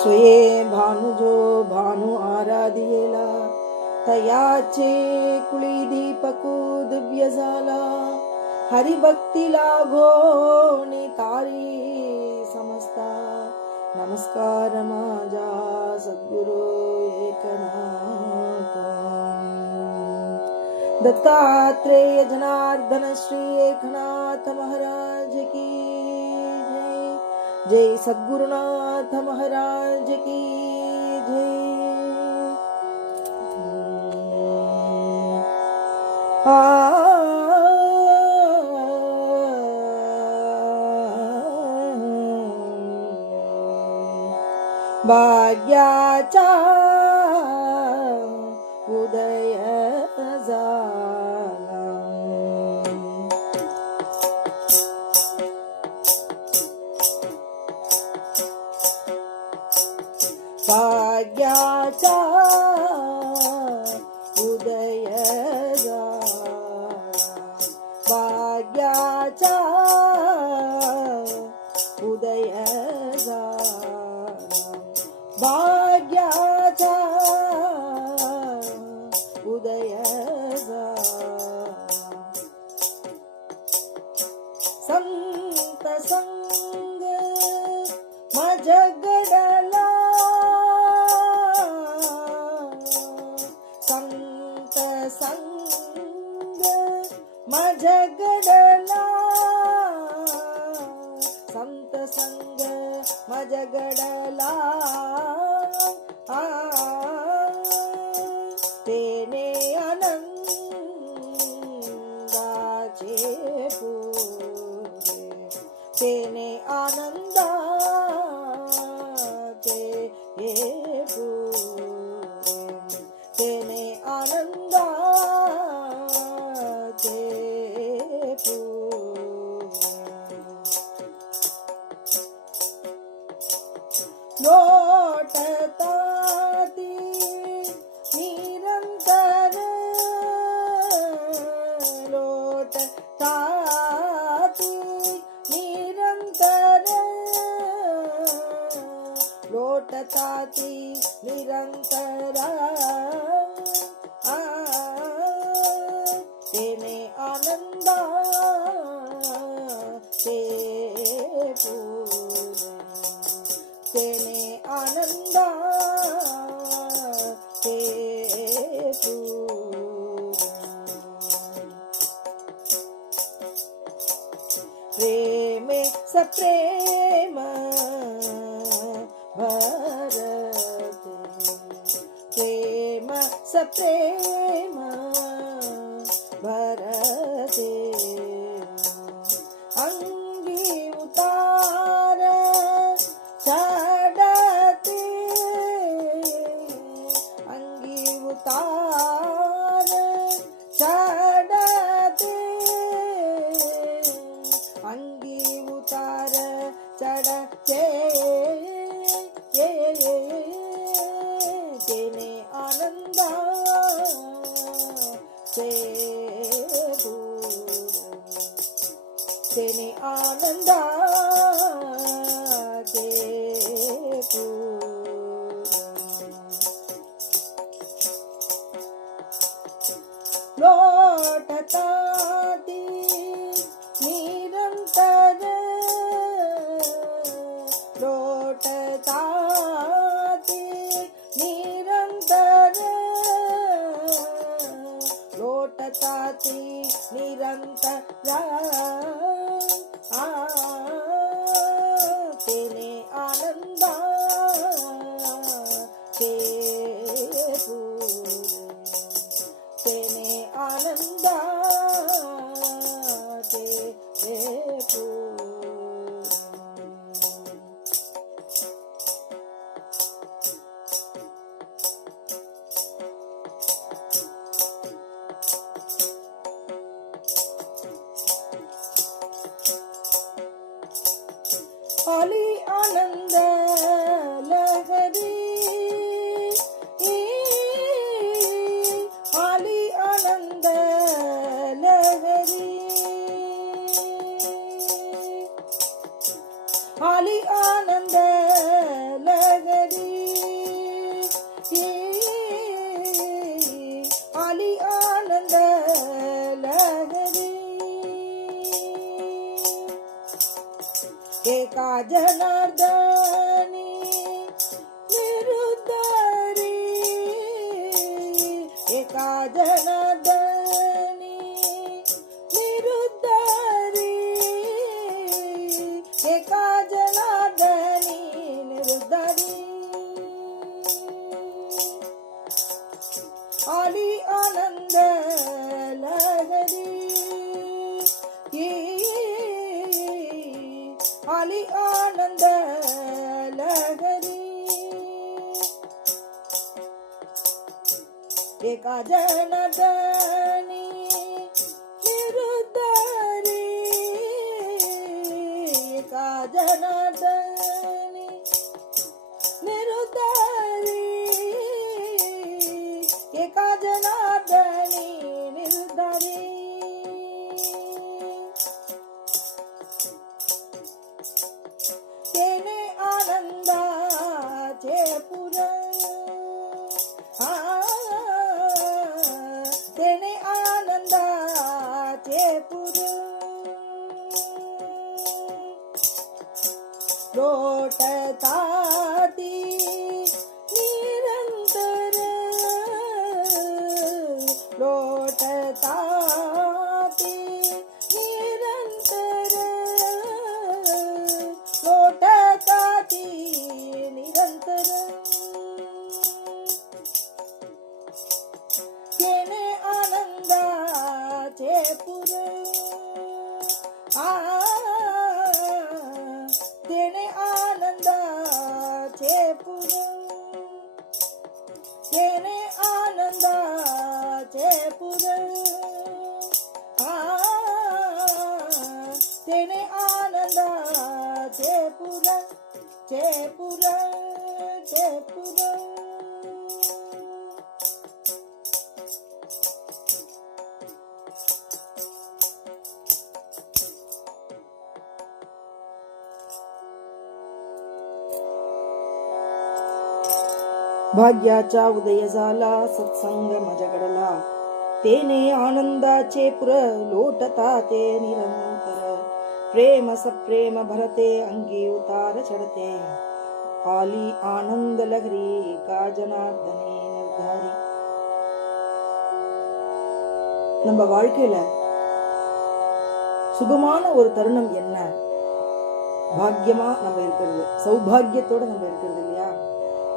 स्वये भानुजो भानु आराधियेला तयाचे कुळी दीपकू दिव्य झाला हरिभक्ती लागो तारी समजता नमस्कार माझा सद्गुरु एकनाथ दत्तात्रेय जनार्दन श्री एकनाथ महाराज की जय। जय सद्गुरुनाथ महाराज की जय। भाग्याचा उदय झाला भाग्याचा उदय झाला भाग्याचा उदय झाला भाग्याचा उदय झाला संत संग माझ्या गडाला संत संग माझ्या गडाला संत संग माझ्या गडाला तेने आनंदाचे पुरे तेने आनंदाचे पुरे तेने आनंदाचे पुरे लोटताती निरंतर लोटताती निरंतर लोटताती निरंतर तेने आनंदाचे पुरे तेने आनंदाचे पुरे प्रेमे सप्रेम भरते प्रेम सप्रेम भरते अंगी उतार चढते अंगी उतार चढते अंगी उतार चढते तेने आनंदाचे पुरे तेने आनंदाचे पुरे लोटताती निरंतर लोटताती निरंतर लोटताती निरंतर तेने आनंदाचे पुरे तेने आनंदाचे पुरे आली आनंद जनार्दनी निरुद्धरी एका जनार्दनी निरुद्धरी एका जनार्दनी निरुद्धरी आली आनंद लहरी आली आनंद लहरी एका जनार्दनी निरुद्धरी एका जनार्दनी निरुद्धरी एका जनार्दनी निरुद्धरी तेने आनंदाचे पुर तेने आनंदाचे पुर लोटताती निरंतर लोटताती निरंतर लोटताती निरंतर तेने आनंदाचे पुर तेने आनंदाचे पुर तेने आनंदाचे पुर तेने आनंदाचे पुर चे पुर चे पुर भाग्याचा उदय झाला सत्संग मजगडला तेने आनंदाचे पुर लोटता ते निरंतर प्रेम सप्रेम भरते अंगी उतार चढते आली आनंद लहरी का जनार्दने निर्धारी நம்ம வாழ்க்கையில சுகமான ஒரு தருணம் என்ன பாக்கியமா நம்ம இருக்கிறது சௌபாகியத்தோட நம்ம இருக்கிறது இல்லையா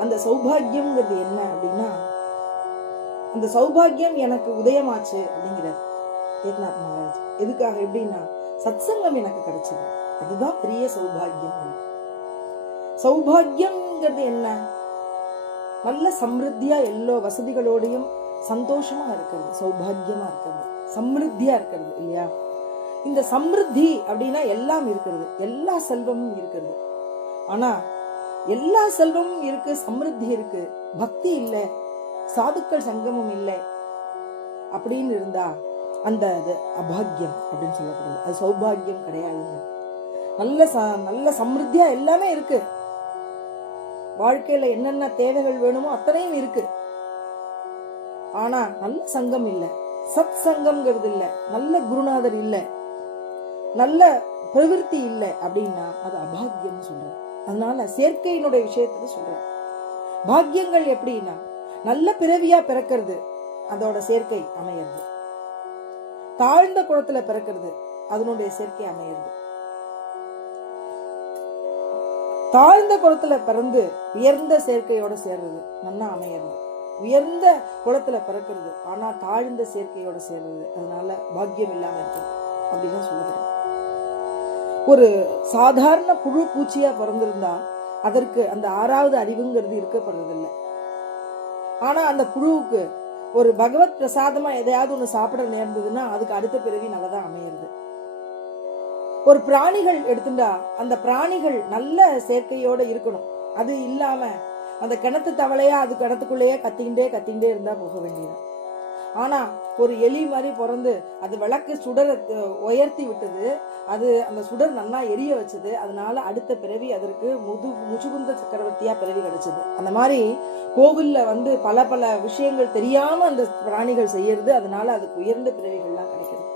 அந்த சௌபாகியம்ங்கிறது என்ன அப்படின்னா அந்த சௌபாகியம் எனக்கு உதயமாச்சு அப்படிங்கிறார் ஏக்நாத் மகாராஜ் எதுக்காக எப்படின்னா சத்சங்கம் எனக்கு கிடைச்சது அதுதான் பெரிய சௌபாகியம் சௌபாகியம்ங்கிறது என்ன நல்ல சம்ருத்தியா எல்லா வசதிகளோடையும் சந்தோஷமா இருக்கிறது சௌபாகியமா இருக்கிறது சம்ருத்தியா இருக்கிறது இல்லையா இந்த சம்ருத்தி அப்படின்னா எல்லாம் இருக்கிறது எல்லா செல்வமும் இருக்கிறது ஆனா எல்லா செல்வமும் இருக்கு சம்ருத்தி இருக்கு பக்தி இல்ல சாதுக்கள் சங்கமும் இல்லை அப்படின்னு இருந்தா அந்த அது அபாகியம் அப்படின்னு சொல்லப்படுது அது சௌபாகியம் கிடையாதுங்க நல்ல சம்ருத்தியா எல்லாமே இருக்கு வாழ்க்கையில என்னென்ன தேவைகள் வேணுமோ அத்தனையும் இருக்கு ஆனா நல்ல சங்கம் இல்ல சத் சங்கம்ங்கிறது இல்ல நல்ல குருநாதர் இல்ல நல்ல பிரவிற்த்தி இல்ல அப்படின்னா அது அபாகியம் சொல்ற அதனால சேர்க்கையினுடைய விஷயத்துல சொல்றேன் பாக்கியங்கள் எப்படின்னா நல்ல பிறவியா பிறக்கிறது அதோட சேர்க்கை அமையிறது தாழ்ந்த குளத்துல பிறக்கிறது அதனுடைய சேர்க்கை அமையிறது தாழ்ந்த குளத்துல பிறந்து உயர்ந்த சேர்க்கையோட சேர்றது நன்னா அமையிறது உயர்ந்த குளத்துல பிறக்கிறது ஆனா தாழ்ந்த சேர்க்கையோட சேர்றது அதனால பாக்கியம் இல்லாம இருக்குது அப்படிதான் சொல்லுகிறேன் ஒரு சாதாரண புழு பூச்சியா பிறந்திருந்தா அதற்கு அந்த 6வது அறிவுங்கிறது இருக்கப்படுறதில்லை ஆனா அந்த புழுவுக்கு ஒரு பகவத் பிரசாதமா எதையாவது ஒண்ணு சாப்பிட நேர்ந்ததுன்னா அதுக்கு அடுத்த பிறவி நல்லதான் அமையிறது ஒரு பிராணிகள் எடுத்துட்டா அந்த பிராணிகள் நல்ல சேர்க்கையோட இருக்கணும் அது இல்லாம அந்த கிணத்து தவளையா அது கிணத்துக்குள்ளேயே கத்திக்கிட்டே இருந்தா போக வேண்டியது ஆனா ஒரு எலி மாதிரி பிறந்து அது விளக்கு சுடரை உயர்த்தி விட்டது அது அந்த சுடர் நல்லா எரிய வச்சது அதனால அடுத்த பிறவி அதற்கு முச்சுகுந்த சக்கரவர்த்தியா பிறவி கிடைச்சது அந்த மாதிரி கோவில்ல வந்து பல பல விஷயங்கள் தெரியாம அந்த பிராணிகள் செய்யறது அதனால அதுக்கு உயர்ந்த பிறவிகள்லாம் கிடைக்கிறது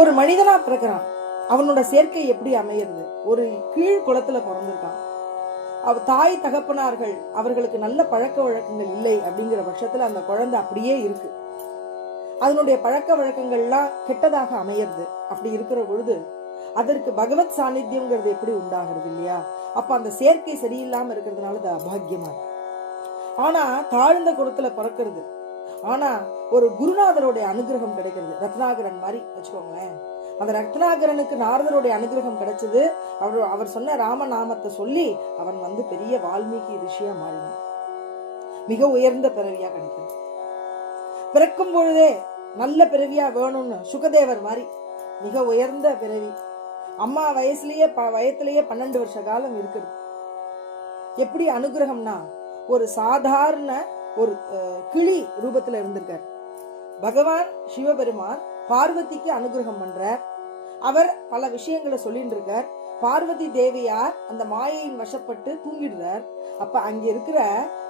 ஒரு மனிதனா பிறக்கிறான், அவனோட சேர்க்கை எப்படி அமையிறது? ஒரு கீழ் குளத்துல பிறந்திருக்கான். தாய் தகப்பனார்கள் அவர்களுக்கு நல்ல பழக்க வழக்கங்கள் இல்லை அப்படிங்கிற பட்சத்துல அந்த குழந்தை அப்படியே இருக்கு. அதனுடைய பழக்க வழக்கங்கள்லாம் கெட்டதாக அமையிறது. அப்படி இருக்கிற பொழுது அதற்கு பகவத் சாநித்தியம்ங்கிறது எப்படி உண்டாகிறது இல்லையா? அப்ப அந்த சேர்க்கை சரியில்லாம இருக்கிறதுனால அது அபாகியமா இருக்கு. ஆனா தாழ்ந்த குளத்துல பிறக்கிறது, ஆனா ஒரு குருநாதருடைய அனுகிரகம் கிடைக்கிறது. ரத்னாகரன் மாதிரி வச்சுக்கோங்களேன். அந்த ரத்னாகரனுக்கு நாரதருடைய அனுகிரகம் கிடைச்சது. அவர் சொன்ன ராமநாமத்தை சொல்லி அவன் பெரிய வால்மீகி ரிஷியா மாறினான். மிக உயர்ந்த பிறவியா கிடைக்கிறது. பிறக்கும் பொழுதே நல்ல பிறவியா வேணும்னு சுகதேவர் மாதிரி மிக உயர்ந்த பிறவி. அம்மா வயத்திலேயே 12 வருஷ காலம் இருக்குது. எப்படி அனுகிரகம்னா, ஒரு சாதாரண ஒரு கிளி ரூபத்துல இருந்திருக்கார். பகவான் சிவபெருமான் பார்வதிக்கு அனுகிரகம் பண்றார். அவர் பல விஷயங்களை சொல்லிட்டு இருக்கார். பார்வதி தேவியார் அந்த மாயையின் வசப்பட்டு தூங்கிடுறார். அப்ப அங்க இருக்கிற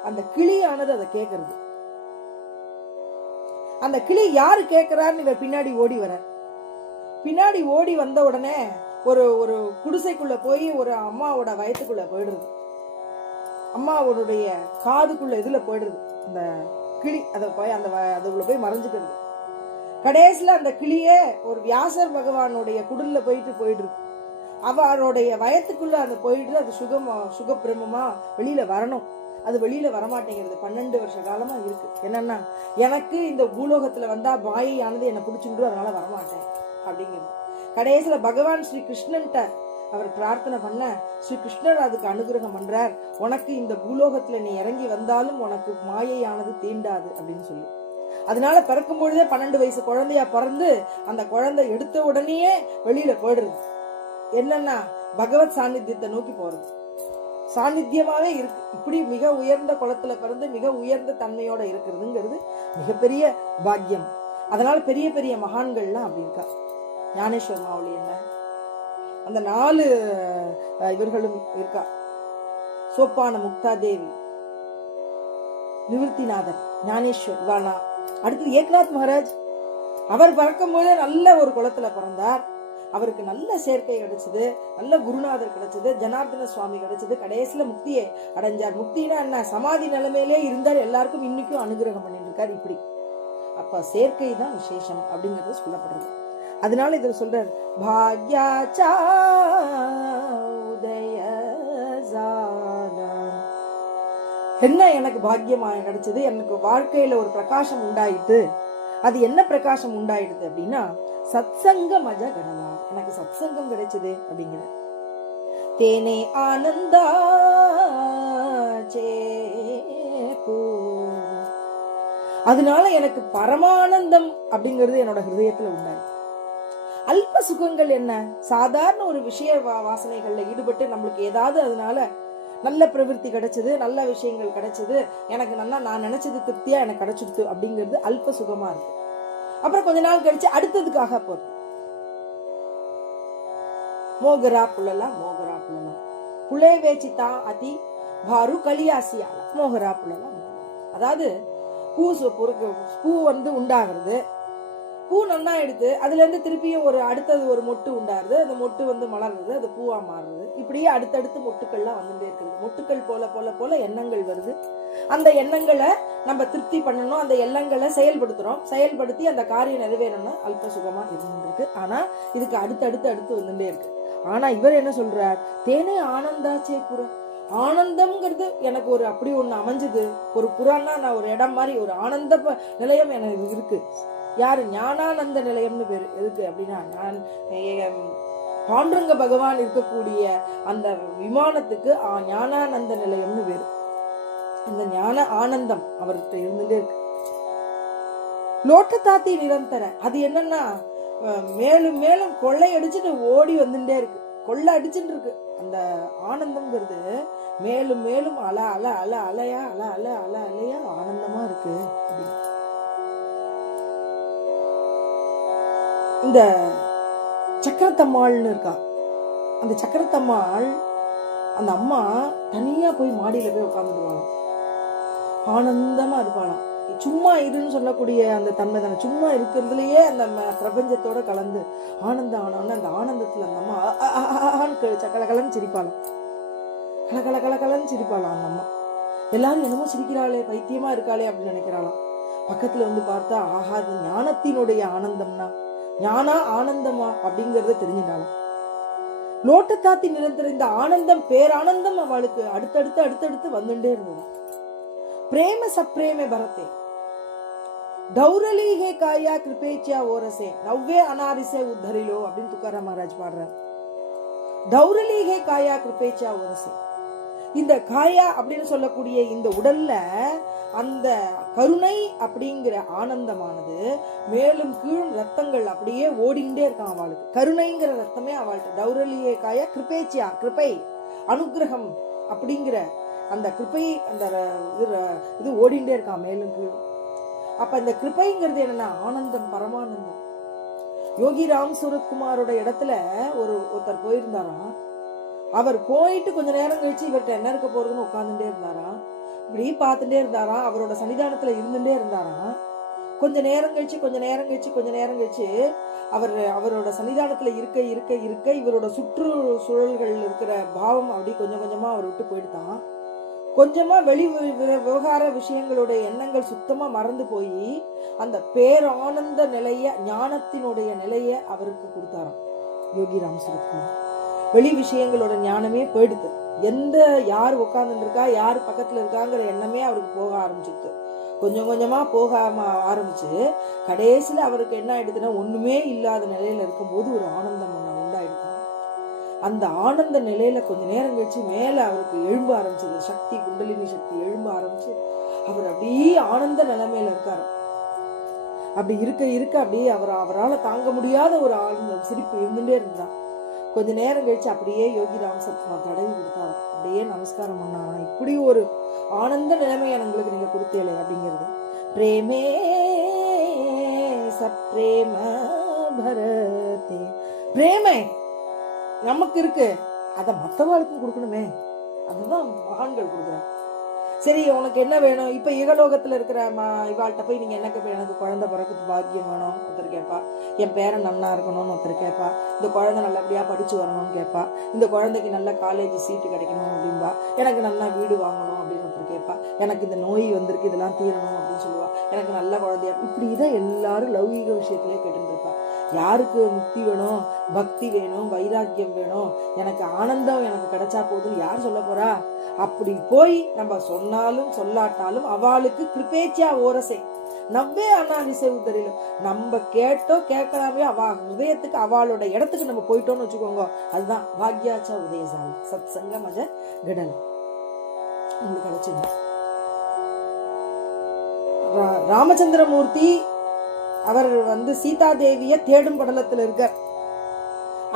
அந்த கிளியானது அதை கேட்கறது. அந்த கிளி யாரு கேட்கிறாருன்னு இவர் பின்னாடி ஓடி வர. பின்னாடி ஓடி வந்த உடனே ஒரு ஒரு குடிசைக்குள்ள போய் ஒரு அம்மாவோட வயத்துக்குள்ள போயிடுறது. அம்மாவோடைய காதுக்குள்ள இதுல போயிடுறது. அந்த கிளி அதை போய் அதுக்குள்ள போய் மறைஞ்சுக்கிறது. கடைசியில அந்த கிளியே ஒரு வியாசர் பகவானுடைய குடில்ல போயிடுது. அவருடைய வயத்துக்குள்ள அது போயிடுது. அது சுகப்பிரமமா வெளியில வரணும். அது வெளியில வரமாட்டேங்கிறது. 12 வருஷ காலமா இருக்கு. என்னன்னா, எனக்கு இந்த பூலோகத்துல வந்தா மாயையானது என்ன பிடிச்சுட்டு அதனால வரமாட்டேன் அப்படிங்கிறது. கடைசியில பகவான் ஸ்ரீ கிருஷ்ணன்ட்ட அவர் பிரார்த்தனை பண்ண, ஸ்ரீ கிருஷ்ணர் அதுக்கு அனுகிரகம் பண்றார். உனக்கு இந்த பூலோகத்துல நீ இறங்கி வந்தாலும் உனக்கு மாயையானது தீண்டாது அப்படின்னு சொல்லி. அதனால பிறக்கும் பொழுதே 12 வயசு குழந்தையா பிறந்து அந்த குழந்தை எடுத்த உடனேயே வெளியில போயிடுறது. என்னன்னா, பகவத் சாநித்தியத்தை நோக்கி போறது. சாநித்தியமாவே இருக்கு. இப்படி மிக உயர்ந்த குளத்துல பிறந்து மிக உயர்ந்த தன்மையோட இருக்கிறதுங்கிறது மிகப்பெரிய பாக்கியம். அதனால பெரிய பெரிய மகான்கள்லாம் அப்படி இருக்கா. ஞானேஸ்வர் மாவுளி என்ன, அந்த 4 இவர்களும் இருக்கா. சோப்பான முக்தா தேவி, நிவர்த்திநாதன், ஞானேஸ்வர், இவானா. அடுத்து ஏக்நாத் மகாராஜ். அவர் பிறக்கும் போதே நல்ல ஒரு குளத்துல பிறந்தார். அவருக்கு நல்ல சேர்க்கை கிடைச்சது, நல்ல குருநாதர் கிடைச்சது, ஜனார்தன சுவாமி கிடைச்சது. கடைசியில முக்தியை அடைஞ்சார். முக்தினா என்ன? சமாதி நிலைமையிலே இருந்தார். எல்லாருக்கும் இன்னைக்கும் அனுகிரகம் பண்ணிட்டு இருக்காரு. இப்படி அப்ப சேர்க்கை தான் விசேஷம் அப்படிங்கிறது சொல்லப்படுறது. அதனால இதில் சொல்றார், பாக்யாச்சா உதய என்ன எனக்கு பாக்கியமா கிடைச்சது, எனக்கு வாழ்க்கையில ஒரு பிரகாசம் உண்டாயிட்டு. அது என்ன பிரகாசம் உண்டாயிடுது அப்படின்னா, சத்சங்க மஜ கணவா, எனக்கு சத்சங்கம் கிடைச்சது அப்படிங்கிற. தேனே ஆனந்தா அதனால எனக்கு பரமானந்தம் அப்படிங்கிறது என்னோட ஹிருதயத்துல உண்டாய். அல்ப சுகங்கள் என்ன, சாதாரண ஒரு விஷய வாசனைகள்ல ஈடுபட்டு நம்மளுக்கு ஏதாவது அதனால நல்ல பிரவிற்த்தி கிடைச்சது, நல்ல விஷயங்கள் கிடைச்சது, எனக்கு நல்லா நான் நினைச்சது திருப்தியா எனக்கு கிடைச்சிடுது அப்படிங்கிறது அல்ப சுகமா இருக்கு. அப்புறம் கொஞ்ச நாள் கழிச்சு அடுத்ததுக்காக போறது. மோகரா புள்ளலாம் புளே வேச்சித்தா அதி பாரு கலியாசியால மோகரா புள்ளலாம். அதாவது பூ உண்டாகிறது. பூ நன்னா எடுத்து அதுல இருந்து திருப்பியும் அடுத்தது ஒரு மொட்டு உண்டாருது. அந்த மொட்டு மலர்றது, அது பூவா மாறுறது. இப்படியே அடுத்தடுத்து மொட்டுக்கள்லாம் வந்துட்டே இருக்குது. மொட்டுக்கள் போல போல போல எண்ணங்கள் வருது. அந்த எண்ணங்களை நம்ம திருப்தி பண்ணணும். அந்த எண்ணங்களை செயல்படுத்துறோம். செயல்படுத்தி அந்த காரியம் நிறைவேறணும். அல்ப சுகமா இருந்துருக்கு. ஆனா இதுக்கு அடுத்து வந்துட்டே இருக்கு. ஆனா இவர் என்ன சொல்றார், தேனே ஆனந்தாச்சே புற. ஆனந்தம்ங்கிறது எனக்கு ஒரு அப்படி ஒண்ணு அமைஞ்சது. ஒரு புறான்னா நான் ஒரு இடம் மாதிரி ஒரு ஆனந்த நிலையம் எனக்கு இருக்கு. யாரு? ஞானானந்த நிலையம்னு பேரு. எதுக்கு அப்படின்னா, நான் பாண்டுரங்க பகவான் இருக்கக்கூடிய அந்த விமானத்துக்கு ஞானானந்த நிலையம்னு பேரு. அந்த ஞான ஆனந்தம் அவர்கிட்ட இருந்துட்டே இருக்கு. லோட்டத்தாத்தி நிரந்தர, அது என்னன்னா மேலும் மேலும் கொள்ளை அடிச்சுட்டு ஓடி வந்துட்டே இருக்கு. கொள்ளை அடிச்சுட்டு இருக்கு. அந்த ஆனந்தம்ங்கிறது மேலும் மேலும் அல அல அல அலையா அல அல அல அலையா ஆனந்தமா இருக்கு. இந்த சக்கரத்தம்மாள்னு இருக்கா. அந்த சக்கரத்தம்மாள், அந்த அம்மா தனியா போய் மாடியில போய் உட்காந்துடுவாளாம். ஆனந்தமா இருப்பாளாம். சும்மா இருன்னு சொல்லக்கூடிய அந்த தன்மை தானே, சும்மா இருக்கிறதுலயே அந்த பிரபஞ்சத்தோட கலந்து ஆனந்தம் ஆனவன அந்த ஆனந்தத்துல அந்த அம்மா சக்கலகலன்னு சிரிப்பாளாம், கலகலன்னு சிரிப்பாளாம் அந்த அம்மா. எல்லாரும் என்னமோ சிரிக்கிறாளே, பைத்தியமா இருக்காளே அப்படின்னு நினைக்கிறாளாம். பக்கத்துல வந்து பார்த்தா ஆஹா அது ஞானத்தினுடைய ஆனந்தம்னா, ஞானா ஆனந்தமா அப்படிங்கறத தெரிஞ்சுட்டாளாம். லோட்டத்தாத்தி நிரந்தர இந்த ஆனந்தம் பேரானந்தம் அவளுக்கு அடுத்தடுத்து வந்துட்டே இருந்தது. பிரேம சப்ரேமே பரத்தே தௌரலீகே காயா கிருபேச்சியா ஓரசே நவ்வே அனாரிசே உத்தரிலோ அப்படின்னு துக்காராம் மகாராஜ் பாடுறார். தௌரலீகே காயா கிருபேச்சியா ஓரசே, இந்த காயா அப்படின்னு சொல்லக்கூடிய இந்த உடல்ல அந்த கருணை அப்படிங்கிற ஆனந்தமானது மேலும் கீழும் ரத்தங்கள் அப்படியே ஓடிண்டே இருக்கான் அவளுக்கு. கருணைங்கிற ரத்தமே அவள்கிட்ட. தௌரலியே காயா கிருபேச்சியா, கிருபை அனுகிரகம் அப்படிங்கிற அந்த கிருபை அந்த இது ஓடிண்டே இருக்கான் மேலும் கீழும். அப்ப இந்த கிருபைங்கிறது என்னன்னா ஆனந்தம், பரமானந்தம். யோகி ராம் சூரத்குமாரோட இடத்துல ஒருத்தர் போயிருந்தாராம். அவர் போயிட்டு கொஞ்ச நேரம் கழிச்சு இவர்கிட்ட என்ன இருக்க போறதுன்னு உட்கார்ந்துட்டே இருந்தாராம். இப்படி பார்த்துட்டே இருந்தாராம். அவரோட சன்னிதானத்துல இருந்துட்டே இருந்தாராம். கொஞ்ச நேரம் கழிச்சு அவரோட சன்னிதானத்துல இருக்க இவரோட சுற்றுச்சூழல்கள் இருக்கிற பாவம் அப்படி கொஞ்சம் கொஞ்சமா அவர் விட்டு போயிடுதான். கொஞ்சமா வெளி விவகார விஷயங்களுடைய எண்ணங்கள் சுத்தமா மறந்து போய் அந்த பேரானந்த நிலைய, ஞானத்தினுடைய நிலைய அவருக்கு கொடுத்தாராம் யோகி ராம் சூரத்குமார். வெளி விஷயங்களோட ஞானமே போயிடுது. யார் உட்கார்ந்து இருக்கா, யார் பக்கத்துல இருக்காங்கிற எண்ணமே அவருக்கு போக ஆரம்பிச்சுட்டு கொஞ்சம் கொஞ்சமா போக ஆரம்பிச்சு கடைசியில அவருக்கு என்ன ஆயிடுதுன்னா ஒண்ணுமே இல்லாத நிலையில இருக்கும்போது ஒரு ஆனந்தம் உண்டாயிடுது. அந்த ஆனந்த நிலையில கொஞ்ச நேரம் கழிச்சு மேல அவருக்கு எழும்ப ஆரம்பிச்சது, சக்தி, குண்டலினி சக்தி எழும்ப ஆரம்பிச்சு அவர் அப்படியே ஆனந்த நிலைமையில இருக்காரு. அப்படி இருக்க அப்படியே அவரால் தாங்க முடியாத ஒரு ஆனந்த சிரிப்பு இருந்துட்டே இருந்தான். கொஞ்ச நேரம் கழிச்சு அப்படியே யோகி ராம் சத்குமார் தடவி கொடுத்தாரு. அப்படியே நமஸ்காரம் பண்ணாங்க. இப்படி ஒரு ஆனந்த நிலைமையை எங்களுக்கு நீங்க கொடுத்தீங்களே அப்படிங்கிறது. பிரேமே சப்ரேம பரதே, பிரேமை நமக்கு இருக்கு, அதை மற்றவர்களுக்கும் கொடுக்கணுமே, அதுதான் மகான்கள் கொடுக்குறாங்க. சரி உனக்கு என்ன வேணும், இப்ப இகலோகத்துல இருக்கிற இவாள்கிட்ட போய் நீங்க என்ன கேட்ப, எனக்கு குழந்தை பிறகு பாக்கியம் வேணும் ஒருத்தர் கேட்பா, என் பேரன் நன்னா இருக்கணும்னு ஒருத்தர் கேட்பா, இந்த குழந்தை நல்லபடியா படிச்சு வரணும்னு கேட்பா, இந்த குழந்தைக்கு நல்ல காலேஜ் சீட்டு கிடைக்கணும் அப்படின்பா, எனக்கு நல்லா வீடு வாங்கணும் அப்படின்னு ஒருத்தர் கேட்பா, எனக்கு இந்த நோய் வந்திருக்கு இதெல்லாம் தீரணும் அப்படின்னு சொல்லுவா, எனக்கு நல்ல குழந்தையா. இப்படிதான் எல்லாரும் லௌகீக விஷயத்திலே கேட்டு இருப்பா. யாருக்கு முக்தி வேணும், பக்தி வேணும், வைராக்கியம் வேணும், எனக்கு ஆனந்தம் எனக்கு கிடைச்சா போதும் யார் சொல்ல போறா? அப்படி போய் நம்ம சொன்னாலும் சொல்லாட்டாலும் அவளுக்கு கிருபேச்சியா ஓரசை நவ்வே அனாரிசை உத்தரிலும் நம்ம கேட்டோ கேட்கலாமே அவ ஹிருதயத்துக்கு அவளோட இடத்துக்கு நம்ம போயிட்டோம்னு வச்சுக்கோங்க. அதுதான் பாக்யாச்சா உதயசாலி சத் சங்கமஜ கடல் உங்களுக்கு கிடைச்சிருந்த. ராமச்சந்திரமூர்த்தி அவர் சீதா தேவிய தேடும் படலத்துல இருக்கார்.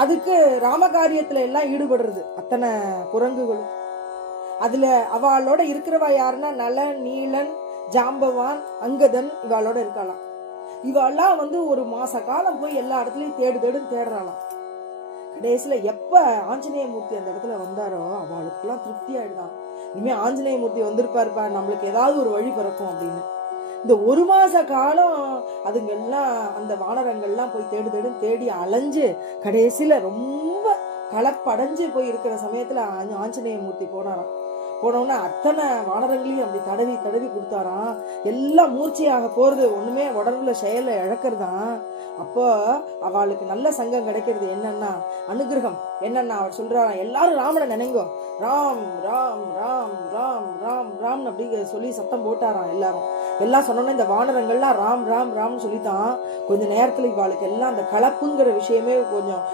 அதுக்கு ராமகாரியத்துல எல்லாம் ஈடுபடுறது அத்தனை குரங்குகளும். அதுல அவளோட இருக்கிறவா யாருன்னா நலன், நீலன், ஜாம்பவான், அங்கதன் இவாளோட இருக்கலாம். இவாள்லாம் ஒரு மாச காலம் போய் எல்லா இடத்துலயும் தேடுறாளாம். கடைசியில எப்ப ஆஞ்சநேயமூர்த்தி அந்த இடத்துல வந்தாரோ அவளுக்குலாம் திருப்தி ஆயிடுதான். இனிமே ஆஞ்சநேயமூர்த்தி வந்திருப்பாருப்பா, நம்மளுக்கு ஏதாவது ஒரு வழி பிறக்கும் அப்படின்னு. இந்த ஒரு மாச காலம் அதுங்கெல்லாம் அந்த வானரங்கள்லாம் போய் தேடி அலைஞ்சு கடைசியில ரொம்ப களப்படைஞ்சு போய் இருக்கிற சமயத்துல ஆஞ்சநேயமூர்த்தி போனாராம். போனோம்னா அத்தனை வானரங்களையும் அப்படி தடவி கொடுத்தாராம். எல்லாம் மூர்ச்சையாக போறது, ஒண்ணுமே உடம்புல செயல இழக்கிறதான். அப்போ அவளுக்கு நல்ல சங்கம் கிடைக்கிறது என்னன்னா அனுகிரகம். என்னன்னா அவர் சொல்றாராம், எல்லாரும் ராமனை நினைங்கோ, ராம் ராம் ராம் ராம் ராம் ராம் அப்படி சொல்லி சத்தம் போட்டாராம். எல்லாம் சொன்னோன்னா இந்த வானரங்கள்லாம் ராம் ராம் ராம்னு சொல்லித்தான் கொஞ்ச நேரத்துல இவாளுக்கு எல்லாம் அந்த கலப்புங்கிற விஷயமே கொஞ்சம்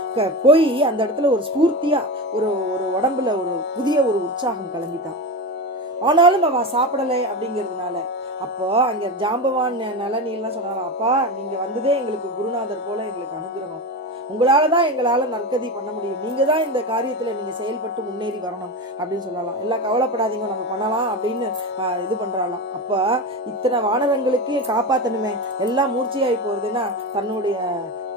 போய் அந்த இடத்துல ஒரு ஸ்பூர்த்தியா ஒரு உடம்புல ஒரு புதிய ஒரு உற்சாகம் கிளம்பிட்டான். ஆனாலும் அவ சாப்பிடலை அப்படிங்கிறதுனால அப்போ அங்க ஜாம்பவான் நலனீலாம் சொன்னாராம், அப்பா நீங்க வந்ததே எங்களுக்கு குருநாதர் போல எங்களுக்கு அனுகிரகம், உங்களாலதான் எங்களால நற்கதி பண்ண முடியும், நீங்க தான் இந்த காரியத்துல நீங்க செயல்பட்டு முன்னேறி வரணும் அப்படின்னு சொல்லலாம். எல்லாம் கவலைப்படாதீங்க, நம்ம பண்ணலாம் அப்படின்னு இது பண்றாளாம். அப்ப இத்தனை வானரங்களுக்கு காப்பாத்தணுமே, எல்லாம் மூர்ச்சியாகி போறதுன்னா தன்னுடைய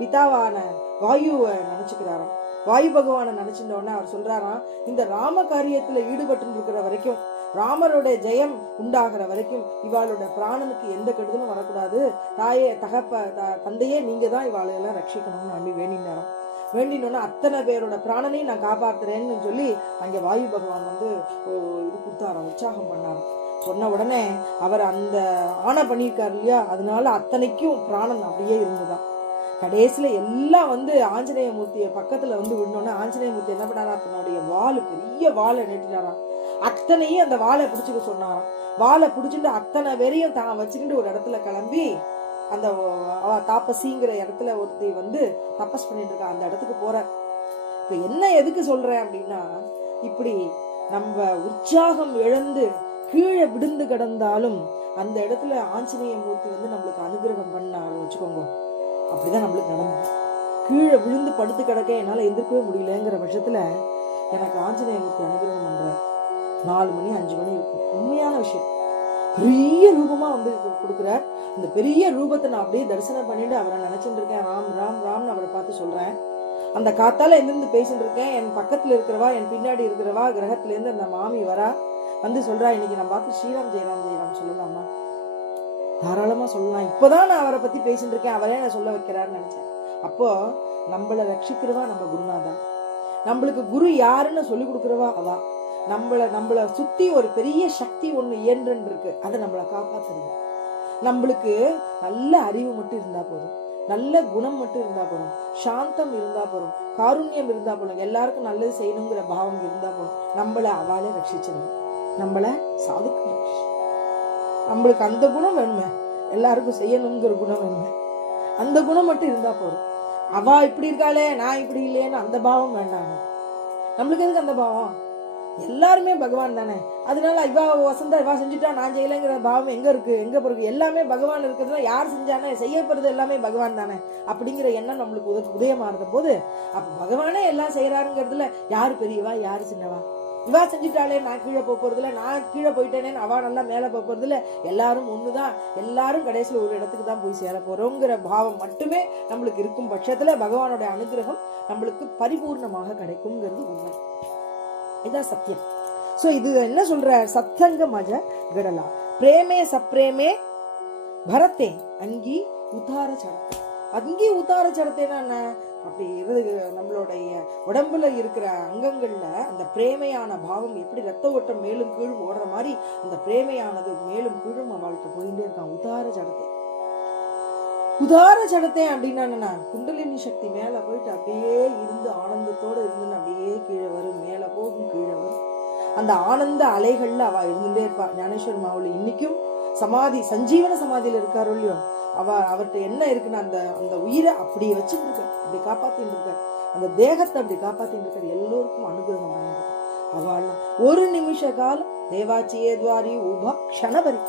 பிதாவான வாயுவை நினைச்சுக்கிறாராம். வாயு பகவானை நினைச்சிருந்தோடனே அவர் சொல்றாராம், இந்த ராம காரியத்துல ஈடுபட்டு இருக்கிற வரைக்கும் ராமருடைய ஜெயம் உண்டாகிற வரைக்கும் இவாளோட பிராணனுக்கு எந்த கெடுதலும் வரக்கூடாது, தாயே தந்தையே நீங்க தான் இவாளையெல்லாம் ரட்சிக்கணும்னு நம்பி வேண்டினாராம். வேண்டினோன்னா அத்தனை பேரோட பிராணனையும் நான் காப்பாத்துறேன்னு சொல்லி அங்கே வாயு பகவான் வந்து இது கொடுத்தாராம், உற்சாகம் பண்ணாராம். சொன்ன உடனே அவர் அந்த ஆணை பண்ணியிருக்காரு இல்லையா, அதனால அத்தனைக்கும் பிராணன் அப்படியே இருந்துதான். கடைசியில எல்லாம் வந்து ஆஞ்சநேய மூர்த்தியை பக்கத்துல வந்து விடணும்னா ஆஞ்சநேய மூர்த்தி என்ன பண்ணாரா, தன்னுடைய வாள் பெரிய வாழை நீட்டினாராம். அத்தனையும் அந்த வாழை பிடிச்சுக்க சொன்னாராம். வாழை பிடிச்சிட்டு அத்தனை பேரையும் தான் வச்சுக்கிட்டு ஒரு இடத்துல கிளம்பி அந்த தாப்பசிங்கிற இடத்துல ஒருத்தி வந்து தபஸ் பண்ணிட்டு இருக்கா, அந்த இடத்துக்கு போற. இப்ப என்ன எதுக்கு சொல்றேன் அப்படின்னா, இப்படி நம்ம உற்சாகம் இழந்து கீழே விழுந்து கிடந்தாலும் அந்த இடத்துல ஆஞ்சநேய மூர்த்தி வந்து நம்மளுக்கு அனுகிரகம் பண்ண ஆரம்பிச்சுக்கோங்க. அப்படிதான் நம்மளுக்கு நடந்தது. கீழே விழுந்து படுத்து கிடக்க என்னால எந்திருக்கவே முடியலங்கிற பட்சத்துல எனக்கு ஆஞ்சநேய மூர்த்தி அனுகிரகம் பண்ற. 4 மணி 5 மணி இருக்கும். உண்மையான விஷயம். பெரிய ரூபமா வந்து கொடுக்குறார். அந்த பெரிய ரூபத்தை நான் அப்படியே தரிசனம் பண்ணிட்டு அவரை நினைச்சுட்டு இருக்கேன். ராம் ராம் ராம்னு அவரை பார்த்து சொல்றேன். அந்த காத்தால எந்திருந்து பேசிட்டு இருக்கேன். என் பக்கத்துல இருக்கிறவா, என் பின்னாடி இருக்கிறவா, கிரகத்துல இருந்து அந்த மாமி வரா வந்து சொல்றா, இன்னைக்கு நான் பார்த்து ஸ்ரீராம் ஜெயராம் ஜெயராம் சொல்லலாமா? தாராளமா சொல்லலாம். இப்பதான் நான் அவரை பத்தி பேசிட்டு இருக்கேன், அவரே நான் சொல்ல வைக்கிறாருன்னு நினைச்சேன். அப்போ நம்மளை ரட்சிக்கிறவா நம்ம குருநாதா, நம்மளுக்கு குரு யாருன்னு சொல்லி கொடுக்குறவா அவா. நம்மள சுத்தி ஒரு பெரிய சக்தி ஒண்ணு இயன்றன் இருக்கு, அதை நம்மளை காப்பாத்துறது. நம்மளுக்கு நல்ல அறிவு மட்டும் இருந்தா போதும், நல்ல குணம் மட்டும் இருந்தா போதும், சாந்தம் இருந்தா போதும், காருண்யம் இருந்தா போதும், எல்லாருக்கும் நல்லது செய்யணுங்கிற பாவம் இருந்தா போதும், நம்மளை அவளே ரட்சிச்சிடணும். நம்மளை சாதுக்கு நம்மளுக்கு அந்த குணம் வேணுமே, எல்லாருக்கும் செய்யணுங்கிற குணம் வேணுமே, அந்த குணம் மட்டும் இருந்தா போதும். அவா இப்படி இருக்காளே நான் இப்படி இல்லையேன்னு அந்த பாவம் வேண்டாம். நம்மளுக்கு எதுக்கு அந்த பாவம்? எல்லாருமே பகவான் தானே. அதனால இவா வசந்தா இவா செஞ்சுட்டா நான் செய்யலைங்கிற பாவம் எங்க இருக்கு? எங்க பிறகு எல்லாமே பகவான் இருக்கிறதுனா யார் செஞ்சானே செய்யப்படுறது எல்லாமே பகவான் தானே அப்படிங்கிற எண்ணம் நம்மளுக்கு உதயமானத போது, அப்ப பகவானே எல்லாம் செய்யறாருங்கிறதுல யாரு பெரியவா யாரு சின்னவா? இவா செஞ்சுட்டாலே நான் கீழே போறதுல, நான் கீழே போயிட்டேனேன்னு அவா நல்லா மேல போறதுல, எல்லாரும் ஒண்ணுதான், எல்லாரும் கடைசியில ஒரு இடத்துக்கு தான் போய் சேர போறோங்கிற பாவம் மட்டுமே நம்மளுக்கு இருக்கும் பட்சத்துல பகவானோட அனுகிரகம் நம்மளுக்கு பரிபூர்ணமாக கிடைக்கும்ங்கிறது உண்மை. இதான் சத்தியம். சோ இது என்ன சொல்ற, சத்தங்க மஜ கடலா பிரேமே சப்ரேமே பரத்தே அங்கி உத்தார சடத்தே. அங்கி உத்தார சடத்தேன்னா என்ன? அப்படி நம்மளுடைய உடம்புல இருக்கிற அங்கங்கள்ல அந்த பிரேமையான பாவம் எப்படி ரத்த ஓட்டம் மேலும் கீழும் ஓடுற மாதிரி அந்த பிரேமையானது மேலும் கீழும் அவள்கிட்ட போயிட்டே இருக்கான். உதார ஜடத்தை. உதார ஜடத்தை அப்படின்னா என்ன? குண்டலினி சக்தி மேல போயிட்டு அப்படியே இருந்து ஆனந்தத்தோட இருந்து அப்படியே கீழே வரும், மேல போகும் கீழே வரும். அந்த ஆனந்த அலைகள்ல அவ இருந்துட்டே இருப்பா. ஞானேஸ்வர் மாவுளி இன்னைக்கும் சமாதி சஞ்சீவன சமாதியில இருக்காரு இல்லையோ, அவர்கிட்ட என்ன இருக்குன்னு அந்த உயிரை அப்படி வச்சுட்டு இருக்க, அப்படி காப்பாத்தின்னு இருக்க, அந்த தேகத்தை அப்படி காப்பாத்தின்னு இருக்க, எல்லோருக்கும் அனுகிரகம் பண்ணிட்டு அவள்லாம் ஒரு நிமிஷ காலம் தேவாச்சியே துவாரி உபா க்ஷணபரி,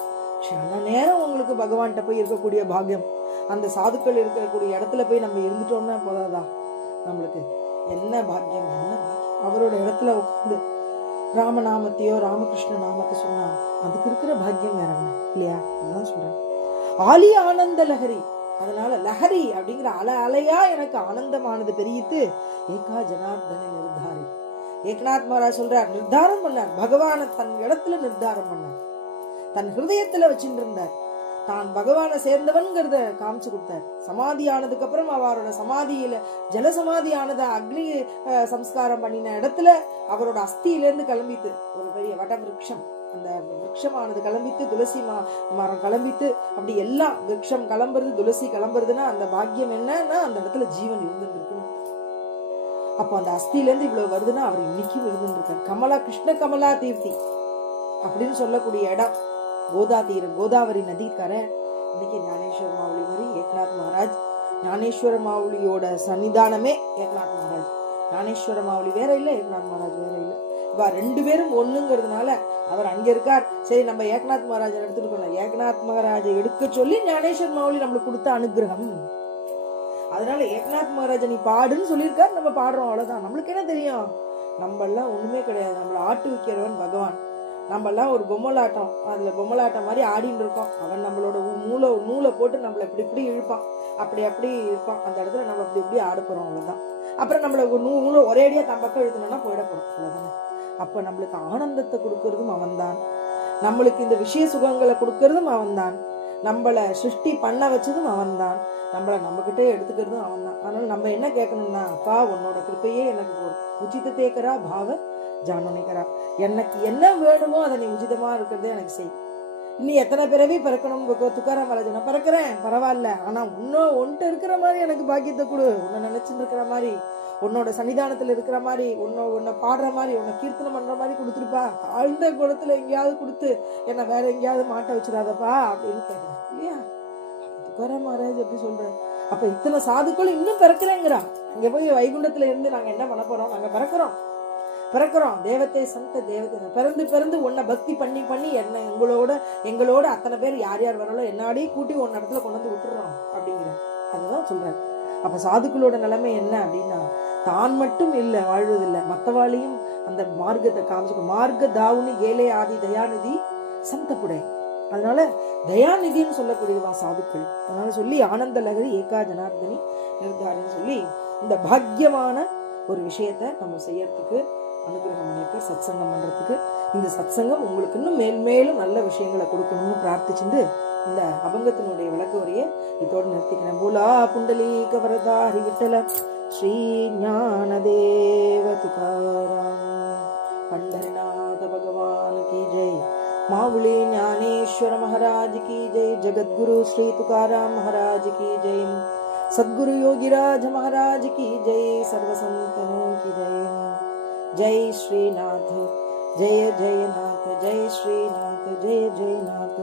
க்ஷண நேரம் உங்களுக்கு பகவான்கிட்ட போய் இருக்கக்கூடிய பாக்கியம். அந்த சாதுக்கள் இருக்கக்கூடிய இடத்துல போய் நம்ம இருந்துட்டோம்னா போதாதா? நம்மளுக்கு என்ன பாக்கியம், என்ன பாக்கியம். அவரோட இடத்துல உட்காந்து ராமநாமத்தையோ ராமகிருஷ்ண நாமத்தை சொன்னா அதுக்கு இருக்கிற பாக்கியம் வேற என்ன இல்லையா? அதுதான் சொல்றேன். ஆலி ஆனந்த லஹரி. அதனால லஹரி அப்படிங்கிற அலையா எனக்கு ஆனந்தமானது பெரியது. ஏகா ஜனார்தன நிர்தாரி. ஏக்நாத் மகாராஜ் சொல்றார், நிர்தாரம் பண்ணார், பகவான தன் இடத்துல நிர்தாரம் பண்ணார், தன் ஹிருதயத்துல வச்சுட்டு இருந்தார், தான் பகவானை சேர்ந்தவன்கிறத காமிச்சு கொடுத்தார். சமாதி ஆனதுக்கு அப்புறம் அவரோட சமாதியில ஜலசமாதியானத அக்னி சம்ஸ்காரம் பண்ணின இடத்துல அவரோட அஸ்தியிலேருந்து கிளம்பித்து ஒரு பெரிய வட விருட்சம், அந்த விருட்சமானது கிளம்பித்து, துளசி மரம் கிளம்பித்து, அப்படி எல்லாம் விருட்சம் கிளம்புறது, துளசி கிளம்புறதுன்னா அந்த பாக்கியம் என்னன்னா அந்த இடத்துல ஜீவன் இருந்துட்டு இருக்கு. அப்போ அந்த அஸ்தியிலேருந்து இவ்வளவு வருதுன்னா அவர் இன்னைக்கும் இருந்துட்டு இருக்காரு. கமலா கிருஷ்ண கமலா தீர்த்தி அப்படின்னு சொல்லக்கூடிய இடம் கோதா தீரம், கோதாவரி நதிக்கரை. இன்னைக்கு ஞானேஸ்வர மாவுளி மாதிரி ஏக்நாத் மகாராஜ், ஞானேஸ்வர மாவுளியோட சன்னிதானமே ஏக்நாத் மகாராஜ். ஞானேஸ்வர மாவுளி வேற இல்லை, ஏக்நாத் மகாராஜ் வேற இல்லை. இவா 2 பேரும் ஒண்ணுங்கிறதுனால அவர் அங்க இருக்கார். சரி நம்ம ஏக்நாத் மகாராஜை எடுத்துட்டு, ஏக்நாத் மகாராஜை எடுக்க சொல்லி ஞானேஸ்வர மாவுளி நம்மளுக்கு கொடுத்த அனுகிரகம். அதனால ஏக்நாத் மகாராஜை நீ பாடுன்னு சொல்லியிருக்காரு, நம்ம பாடுறோம், அவ்வளவுதான். நம்மளுக்கு என்ன தெரியும்? நம்ம எல்லாம் ஒண்ணுமே கிடையாது. நம்மள ஆட்டு வைக்கிறவன் பகவான். நம்ம எல்லாம் ஒரு பொம்மலாட்டம், அதுல பொம்மலாட்டம் மாதிரி ஆடின்னு இருக்கோம். அவன் நம்மளோட நூலை போட்டு நம்மள இப்படி இப்படி இழுப்பான், அப்படி அப்படி இருப்பான். அந்த இடத்துல நம்ம இப்படி இப்படி ஆட போறோம், அவ்வளவுதான். அப்புறம் நம்மள நூலை ஒரேடியா தன் பக்கம் இழுத்தணும்னா போயிட போறோம், அவ்வளவுதானே. அப்ப நம்மளுக்கு ஆனந்தத்தை கொடுக்கறதும் அவன்தான், நம்மளுக்கு இந்த விஷய சுகங்களை கொடுக்கறதும் அவன்தான், நம்மள சிருஷ்டி பண்ண வச்சதும் அவன்தான், நம்மள நம்ம கிட்டே எடுத்துக்கிறதும் அவன்தான். அதனால நம்ம என்ன கேட்கணும்னா, அப்பா உன்னோட கிருப்பையே எனக்கு போதும், உச்சித தேக்கரா பாவ ஜானுனிகரா, எனக்கு என்ன வேணுமோ அதை நீ உச்சிதமா இருக்கிறதே எனக்கு செய். இன்னும் எத்தனை பிறவி பிறக்கணும் துக்காராம் மகாராஜ், நான் பிறக்கிறேன் பரவாயில்ல, ஆனா இன்னும் ஒன்ட்டு இருக்கிற மாதிரி எனக்கு பாக்கியத்தை கொடு, உன்னை நினைச்சுட்டு இருக்கிற மாதிரி, உன்னோட சன்னிதானத்துல இருக்கிற மாதிரி, உன்னை பாடுற மாதிரி, உன்னை கீர்த்தனம் பண்ற மாதிரி கொடுத்துருப்பா, தாழ்ந்த குளத்துல எங்கேயாவது கொடுத்து என்ன வேற எங்கேயாவது மாட்ட வச்சிடாதப்பா அப்படின்னு கேட்கிறேன் இல்லையா. துக்காராம் மகாராஜ் எப்படி சொல்ற, அப்ப இத்தனை சாதுக்கள் இன்னும் பிறக்கிறேங்கிறா, அங்க போய் வைகுண்டத்துல இருந்து நாங்க என்ன பண்ண போறோம், நாங்க பிறக்கிறோம் தேவத்தை சந்த தேவத்தை பிறந்து பிறந்து உன்னை பக்தி பண்ணி பண்ணி என்ன எங்களோட அத்தனை பேர் யார் யார் வரலாம் என்னாடி கூட்டி உன்ன இடத்துல கொண்டு வந்து விட்டுறோம் அப்படிங்கிற. அதுதான் சொல்றாரு. அப்ப சாதுக்களோட நிலைமை என்ன அப்படின்னா, தான் மட்டும் இல்ல வாழ்வதில்லை, மற்றவாளையும் அந்த மார்க்கத்தை காமிச்சுக்க. மார்க்க தாவுனி ஏலே ஆதி தயாநிதி சந்தப்புடை. அதனால தயாநிதின்னு சொல்லக்கூடியவா சாதுக்கள். அதனால சொல்லி ஆனந்த லகரி ஏகா ஜனார்தனி நிர்தாரின்னு சொல்லி இந்த பாக்கியமான ஒரு விஷயத்த நம்ம செய்யறதுக்கு அனுகிரகம் பண்ணியிருக்க, சத்சங்கம் பண்றதுக்கு. இந்த சத்சங்கம் உங்களுக்கு இன்னும் மேல்மேலும் நல்ல விஷயங்களை கொடுக்கணும்னு பிரார்த்திச்சுட்டு இந்த அபங்கத்தினுடைய விளக்க உரையை இதோடு நிறுத்திக்கிறேன். பூலா புண்டலீக வரதா ஹரி விட்டல ஸ்ரீ ஞானதேவ துகாராம் பண்டரிநாத பகவான் கி ஜெய். மாவுளி ஞானேஸ்வர மகாராஜ் की जय. जगद्गुरु श्री तुकाराम महाराज की जय. सद्गुरु योगीराज महाराज की जय. सर्व संतों की जय. जय श्रीनाथ जय जय नाथ, जय श्रीनाथ जय जय नाथ.